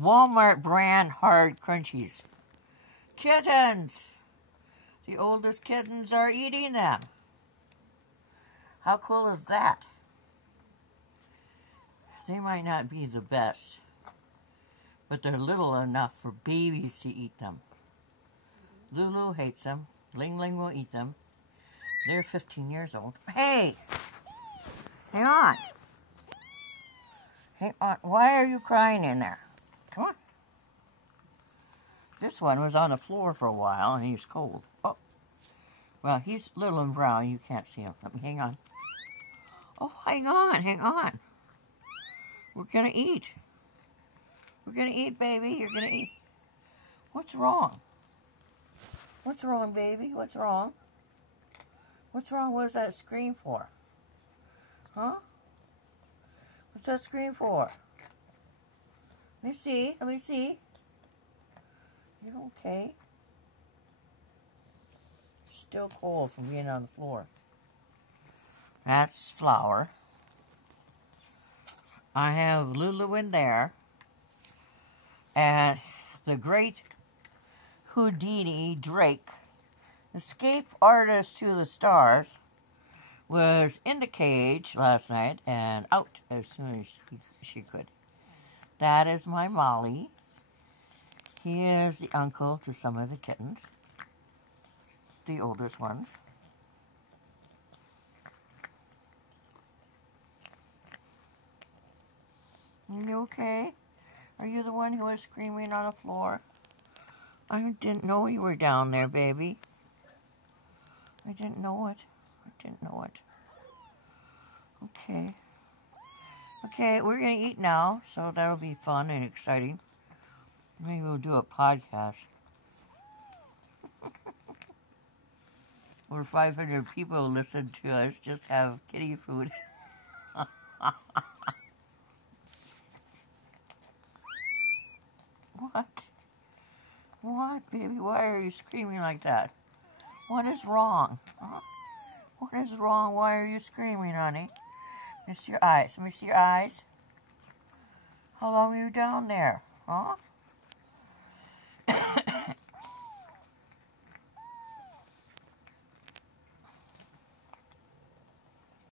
Walmart brand hard crunchies. Kittens! The oldest kittens are eating them. How cool is that? They might not be the best, but they're little enough for babies to eat them. Lulu hates them. Ling Ling will eat them. They're 15 years old. Hey! Hang on. Hang on. Why are you crying in there? Come on. This one was on the floor for a while and he's cold. Oh. Well, he's little and brown. You can't see him. Let me hang on. Oh, hang on. Hang on. We're going to eat. We're going to eat, baby. You're going to eat. What's wrong? What's wrong, baby? What's wrong? What's wrong? What is that scream for? Huh? What's that scream for? Let me see. Let me see. You okay? Still cold from being on the floor. That's Flower. I have Lulu in there. And the great Houdini Drake, escape artist to the stars, was in the cage last night and out as soon as she could. That is my Molly. He is the uncle to some of the kittens, the oldest ones. You okay? Are you the one who was screaming on the floor? I didn't know you were down there, baby. I didn't know it. I didn't know it. Okay. Okay, we're going to eat now, so that'll be fun and exciting. Maybe we'll do a podcast. Over 500 people listen to us just have kitty food. What? What, baby? Why are you screaming like that? What is wrong? Huh? What is wrong? Why are you screaming, honey? Let me see your eyes. Let me see your eyes. How long were you down there? Huh?